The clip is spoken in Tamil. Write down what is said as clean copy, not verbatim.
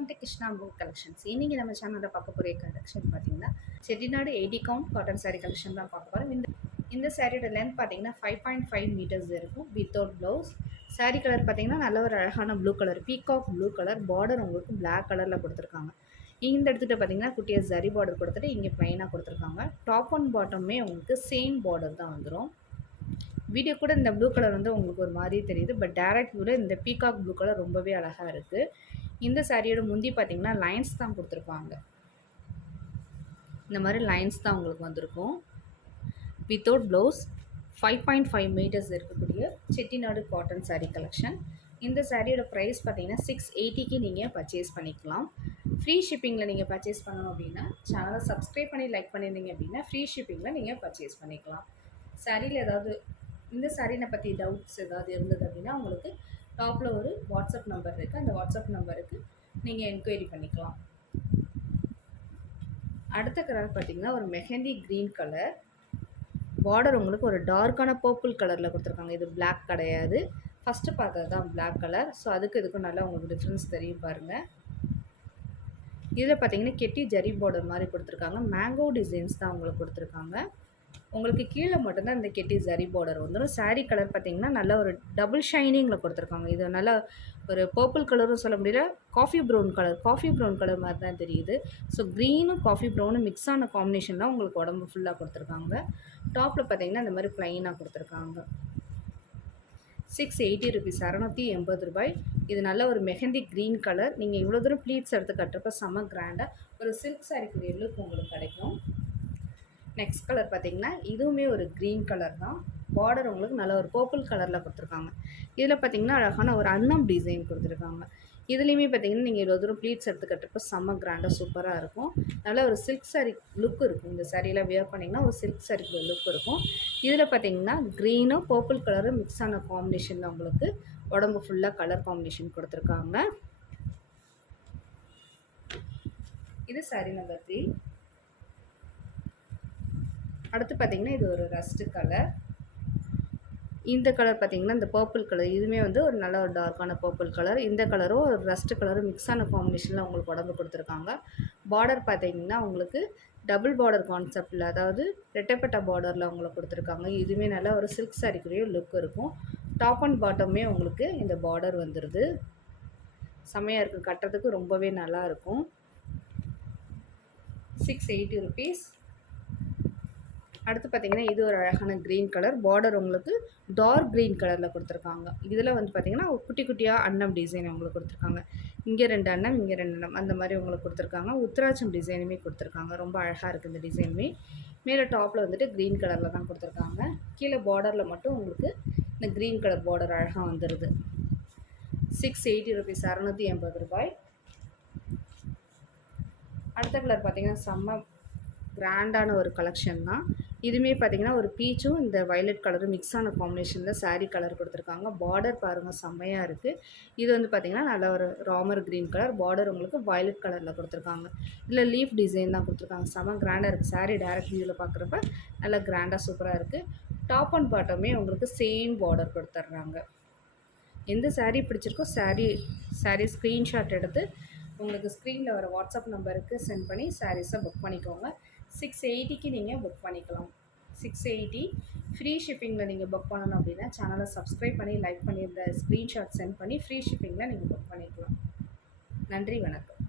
Welcome to Krishna book collections. இன்றைக்கி நம்ம சேனலில் பார்க்க போகிற கலெக்ஷன் பார்த்தீங்கன்னா Chettinad 80 count cotton sari collection தான் பார்க்க போகிறோம். இந்த சாரியோட லென்த் பார்த்தீங்கன்னா 5.5 மீட்டர்ஸ் இருக்கும் வித்தவுட் ப்ளவுஸ். சாரீ கலர் பார்த்தீங்கன்னா நல்ல ஒரு அழகான blue colour, peacock blue colour. Border உங்களுக்கு பிளாக் கலரில் கொடுத்துருக்காங்க. இந்த இடத்துக்கிட்ட பார்த்தீங்கன்னா குட்டியாக ஜரி பார்டர் கொடுத்துட்டு இங்கே ப்ளைனாக கொடுத்துருக்காங்க. டாப் அண்ட் பாட்டமே உங்களுக்கு சேம் பார்டர் தான் வந்துடும். வீடியோ கூட இந்த ப்ளூ கலர் வந்து உங்களுக்கு ஒரு மாதிரி தெரியுது, பட் டேரக்ட் விட இந்த பீகாக் ப்ளூ கலர் ரொம்பவே அழகாக இருக்குது. இந்த சாரியோட முந்தி பார்த்திங்கன்னா லைன்ஸ் தான் கொடுத்துருப்பாங்க. இந்த மாதிரி லைன்ஸ் தான் உங்களுக்கு வந்திருக்கும் வித்தவுட் ப்ளவுஸ். 5.5 மீட்டர்ஸ் இருக்கக்கூடிய செட்டிநாடு காட்டன் சாரீ கலெக்ஷன். இந்த சாரியோட ப்ரைஸ் பார்த்தீங்கன்னா 680க்கு நீங்கள் பர்ச்சேஸ் பண்ணிக்கலாம். ஃப்ரீ ஷிப்பிங்கில் நீங்கள் பர்ச்சேஸ் பண்ணணும் அப்படின்னா சேனலை சப்ஸ்கிரைப் பண்ணி லைக் பண்ணியிருந்தீங்க அப்படின்னா ஃப்ரீ ஷிப்பிங்கில் நீங்கள் பர்ச்சேஸ் பண்ணிக்கலாம். சாரியில் ஏதாவது இந்த சாரீனை பற்றி டவுட்ஸ் ஏதாவது இருந்தது அப்படின்னா உங்களுக்கு டாப்பில் ஒரு வாட்ஸ்அப் நம்பர் இருக்குது. அந்த வாட்ஸ்அப் நம்பருக்கு நீங்கள் என்கொயரி பண்ணிக்கலாம். அடுத்த கலர் பார்த்திங்கன்னா ஒரு மெஹந்தி க்ரீன் கலர். பார்டர் உங்களுக்கு ஒரு டார்க்கான பர்பிள் கலரில் கொடுத்துருக்காங்க. இது பிளாக் கிடையாது, ஃபஸ்ட்டு பார்த்தது தான் பிளாக் கலர். ஸோ அதுக்கு இதுக்கும் நல்லா உங்களுக்கு டிஃப்ரென்ஸ் தெரியும் பாருங்கள். இதில் பார்த்தீங்கன்னா கெட்டி ஜரி பார்டர் மாதிரி கொடுத்துருக்காங்க. மேங்கோ டிசைன்ஸ் தான் உங்களுக்கு கொடுத்துருக்காங்க. உங்களுக்கு கீழே மட்டும்தான் இந்த கெட்டி ஜரி பார்டர் வந்துடும். சாரீ கலர் பார்த்திங்கன்னா நல்ல ஒரு டபுள் ஷைனிங்கில் கொடுத்துருக்காங்க. இது நல்லா ஒரு பர்பிள் கலரும் சொல்ல முடியல, காஃபி ப்ரௌன் கலர் மாதிரி தான் தெரியுது. ஸோ க்ரீனும் காஃபி ப்ரௌனும் மிக்ஸ் ஆன காம்பினேஷன் தான் உங்களுக்கு உடம்பு ஃபுல்லாக கொடுத்துருக்காங்க. டாப்பில் பார்த்திங்கன்னா இந்த மாதிரி ப்ளைனாக கொடுத்துருக்காங்க. 680 ருபீஸ், 680 ரூபாய். இது நல்ல ஒரு மெஹந்தி க்ரீன் கலர். நீங்கள் இவ்வளோ தூரம் ப்ளீட்ஸ் எடுத்து கட்டுறப்ப செம்ம கிராண்டாக ஒரு சில்க் சாரிக்குரிய லுக் உங்களுக்கு கிடைக்கும். நெக்ஸ்ட் கலர் பார்த்திங்கன்னா இதுவுமே ஒரு க்ரீன் கலர் தான். பார்டர் உங்களுக்கு நல்ல ஒரு பர்பிள் கலரில் கொடுத்துருக்காங்க. இதில் பார்த்திங்கன்னா அழகான ஒரு அன்னம் டிசைன் கொடுத்துருக்காங்க. இதுலேயுமே பார்த்திங்கன்னா நீங்கள் இவ்வளோ தூரம் ப்ளீட்ஸ் எடுத்து கட்டுறப்போ செம்ம கிராண்டாக சூப்பராக இருக்கும். நல்ல ஒரு சில்க் சாரி லுக் இருக்கும். இந்த சாரியில் வியர் பண்ணிங்கன்னா ஒரு சில்க் சாரிக்கு லுக் இருக்கும். இதில் பார்த்திங்கன்னா க்ரீனும் பர்பிள் கலரும் மிக்ஸ் ஆன காம்பினேஷனில் உங்களுக்கு உடம்பு ஃபுல்லாக கலர் காம்பினேஷன் கொடுத்துருக்காங்க. இது சாரி நம்பர் 3. அடுத்து பார்த்திங்கன்னா இது ஒரு ரஸ்ட்டு கலர். இந்த கலர் பார்த்திங்கன்னா இந்த பர்பிள் கலர், இதுவுமே வந்து ஒரு நல்ல ஒரு டார்க்கான பர்பிள் கலர். இந்த கலரும் ஒரு ரஸ்ட்டு கலரும் மிக்ஸ் ஆன காம்பினேஷனில் உங்களுக்கு உடம்பு கொடுத்துருக்காங்க. பார்டர் பார்த்திங்கன்னா உங்களுக்கு டபுள் பார்டர் கான்செப்டில், அதாவது ரெட்டைப்பட்ட பார்டரில் உங்களுக்கு கொடுத்துருக்காங்க. இதுவுமே நல்ல ஒரு சில்க் சாரிக்குரிய லுக் இருக்கும். டாப் அண்ட் பாட்டமே உங்களுக்கு இந்த பார்டர் வந்துடுது. செம்மையாக இருக்குது, கட்டுறதுக்கு ரொம்பவே நல்லாயிருக்கும். 680 ருபீஸ். அடுத்து பார்த்திங்கன்னா இது ஒரு அழகான க்ரீன் கலர். பார்டர் உங்களுக்கு டார்க் க்ரீன் கலரில் கொடுத்துருக்காங்க. இதில் வந்து பார்த்திங்கன்னா குட்டி குட்டியாக அன்னம் டிசைன் உங்களுக்கு கொடுத்துருக்காங்க. இங்கே 2 அன்னம், இங்கே 2 அன்னம், அந்த மாதிரி உங்களுக்கு கொடுத்துருக்காங்க. உத்திராட்சம் டிசைனுமே கொடுத்துருக்காங்க. ரொம்ப அழகாக இருக்குது இந்த டிசைனுமே. மேலே டாப்பில் வந்துட்டு க்ரீன் கலரில் தான் கொடுத்துருக்காங்க. கீழே பார்டரில் மட்டும் உங்களுக்கு இந்த க்ரீன் கலர் பார்டர் அழகாக வந்துடுது. 680 ருபீஸ், 680 ரூபாய். அடுத்த கலர் பார்த்திங்கன்னா செம்ம கிராண்டான ஒரு கலெக்ஷன் தான். இதுவுமே பார்த்திங்கன்னா ஒரு பீச்சும் இந்த வயலட் கலரும் மிக்ஸ் ஆன காம்பினேஷனில் சாரீ கலர் கொடுத்துருக்காங்க. பார்டர் பாருங்கள் செம்மையாக இருக்குது. இது வந்து பார்த்திங்கன்னா நல்ல ஒரு ராமர் க்ரீன் கலர். பார்டர் உங்களுக்கு வயலட் கலரில் கொடுத்துருக்காங்க. இதில் லீஃப் டிசைன் தான் கொடுத்துருக்காங்க. செம்ம கிராண்டாக இருக்குது. சாரீ டேரக்ட் வியூவில் பார்க்குறப்ப நல்லா கிராண்டாக சூப்பராக இருக்குது. டாப் அண்ட் பாட்டமே உங்களுக்கு சேம் பார்டர் கொடுத்துட்றாங்க. எந்த சாரீ பிடிச்சிருக்கோ சாரீ ஸ்க்ரீன்ஷாட் எடுத்து உங்களுக்கு ஸ்க்ரீனில் வர வாட்ஸ்அப் நம்பருக்கு சென்ட் பண்ணி சாரீஸை புக் பண்ணிக்கோங்க. 680க்கு நீங்கள் புக் பண்ணிக்கலாம். 680 ஃப்ரீ ஷிப்பிங்கில் நீங்கள் புக் பண்ணணும் அப்படின்னா சேனலை சப்ஸ்கிரைப் பண்ணி லைக் பண்ணி இந்த ஸ்க்ரீன்ஷாட் சென்ட் பண்ணி ஃப்ரீ ஷிப்பிங்கில் நீங்கள் புக் பண்ணிக்கலாம். நன்றி, வணக்கம்.